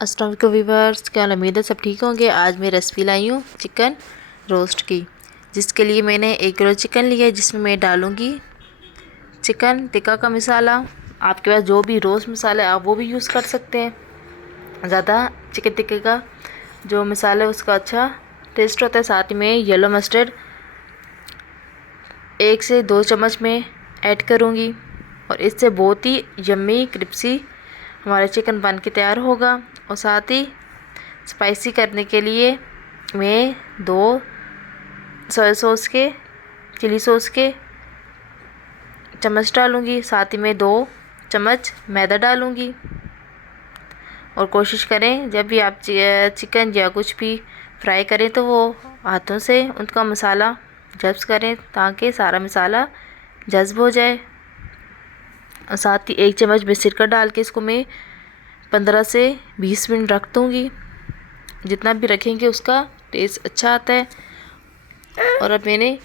अस्सलाम वालेकुम व्यूअर्स, क्या उम्मीद है सब ठीक होंगे। आज मैं रेसिपी लाई हूँ चिकन रोस्ट की, जिसके लिए मैंने 1 किलो चिकन लिया है, जिसमें मैं डालूँगी चिकन टिक्का का मसाला। आपके पास जो भी रोस्ट मसाला है आप वो भी यूज़ कर सकते हैं। ज़्यादा चिकन टिक्के का जो मसाला है उसका अच्छा टेस्ट होता है। साथ ही में येलो मस्टर्ड 1 से 2 चम्मच में ऐड करूँगी और इससे बहुत ही यम्मी क्रिस्पी हमारा चिकन बन के तैयार होगा। और साथ ही स्पाइसी करने के लिए मैं 2 सोया सॉस के चिली सॉस के चम्मच डालूँगी। साथ ही में 2 चम्मच मैदा डालूँगी। और कोशिश करें जब भी आप चिकन या कुछ भी फ्राई करें तो वो हाथों से उनका मसाला जज्ब करें, ताकि सारा मसाला जज्ब हो जाए। और साथ ही 1 चम्मच में सिरका डाल के इसको मैं 15 से 20 मिनट रख दूँगी। जितना भी रखेंगे उसका टेस्ट अच्छा आता है। और अब मैंने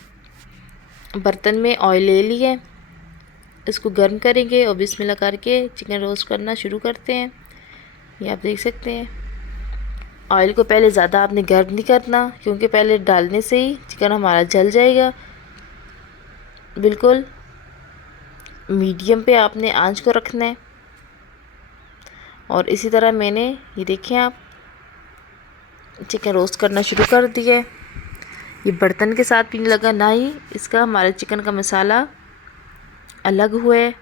बर्तन में ऑयल ले लिया है, इसको गर्म करेंगे और बिस्मिल्लाह करके चिकन रोस्ट करना शुरू करते हैं। ये आप देख सकते हैं। ऑयल को पहले ज़्यादा आपने गर्म नहीं करना, क्योंकि पहले डालने से ही चिकन हमारा जल जाएगा। बिल्कुल मीडियम पे आपने आंच को रखना है। और इसी तरह मैंने ये देखें आप चिकन रोस्ट करना शुरू कर दिया है। ये बर्तन के साथ भी नहीं लगा, ना ही इसका हमारे चिकन का मसाला अलग हुआ है।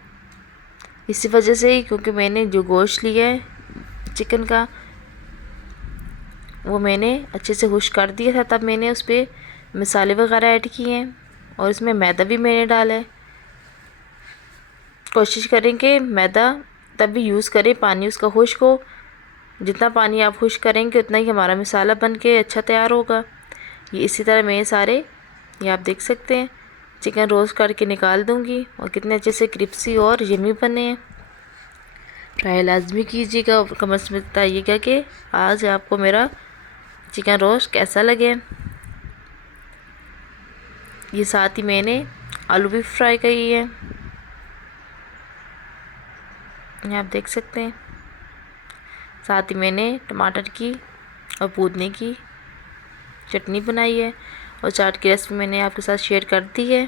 इसी वजह से ही, क्योंकि मैंने जो गोश्त लिया है चिकन का वो मैंने अच्छे से खुश कर दिया था, तब मैंने उस पर मसाले वगैरह ऐड किए हैं। और इसमें मैदा भी मैंने डाला है। कोशिश करें कि मैदा तब भी यूज़ करें पानी उसका खुश्क हो। जितना पानी आप खुश्क करेंगे उतना ही हमारा मसाला बन के अच्छा तैयार होगा। ये इसी तरह मैं सारे ये आप देख सकते हैं चिकन रोस्ट करके निकाल दूंगी। और कितने अच्छे से क्रिस्पी और यम्मी बने हैं। ट्राई लाजमी कीजिएगा और कमेंट्स में बताइएगा कि आज आपको मेरा चिकन रोस्ट कैसा लगे। ये साथ ही मैंने आलू भी फ्राई की है, ये आप देख सकते हैं। साथ ही मैंने टमाटर की और पुदीने की चटनी बनाई है। और चाट की रेसिपी मैंने आपके साथ शेयर कर दी है।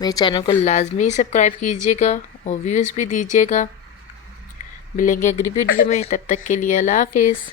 मेरे चैनल को लाजमी सब्सक्राइब कीजिएगा और व्यूज़ भी दीजिएगा। मिलेंगे अगली वीडियो में, तब तक के लिए अल्लाह हाफिज़।